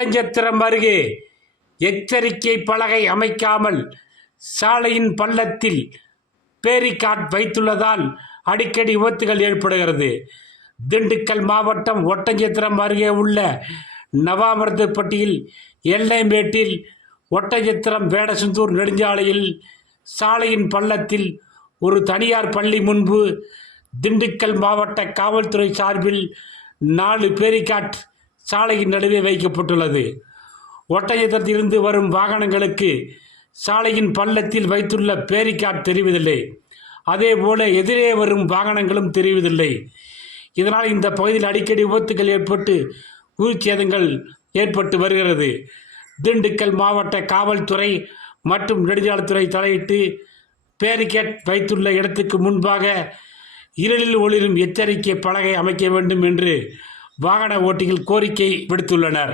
ஒட்டஞ்சத்திரம் அருகே எச்சரிக்கை பலகை அமைக்காமல் சாலையின் பள்ளத்தில் பேரிகாட் வைத்துள்ளதால் அடிக்கடி விபத்துகள் ஏற்படுகிறது. திண்டுக்கல் மாவட்டம் ஒட்டஞ்சத்திரம் அருகே உள்ள நவாமிர்தப்பட்டியில் எல்லைமேட்டில் ஒட்டஞ்சத்திரம் வேடசந்தூர் நெடுஞ்சாலையில் சாலையின் பள்ளத்தில் ஒரு தனியார் பள்ளி முன்பு திண்டுக்கல் மாவட்ட காவல்துறை சார்பில் 4 பேரிகாட் சாலையின் நடுவே வைக்கப்பட்டுள்ளது. ஒட்டஞ்சத்திரத்திலிருந்து வரும் வாகனங்களுக்கு சாலையின் பள்ளத்தில் வைத்துள்ள பேரிகாட் தெரிவதில்லை. அதேபோல எதிரே வரும் வாகனங்களும் தெரிவதில்லை. இதனால் இந்த பகுதியில் அடிக்கடி விபத்துகள் ஏற்பட்டு உயிர் சேதங்கள் ஏற்பட்டு வருகிறது. திண்டுக்கல் மாவட்ட காவல்துறை மற்றும் நெடுஞ்சாலைத்துறை தலையிட்டு பேரிகேட் வைத்துள்ள இடத்துக்கு முன்பாக இருளில் ஒளிரும் எச்சரிக்கை பலகை அமைக்க வேண்டும் என்று வாகன ஓட்டிகள் கோரிக்கை விடுத்துள்ளனர்.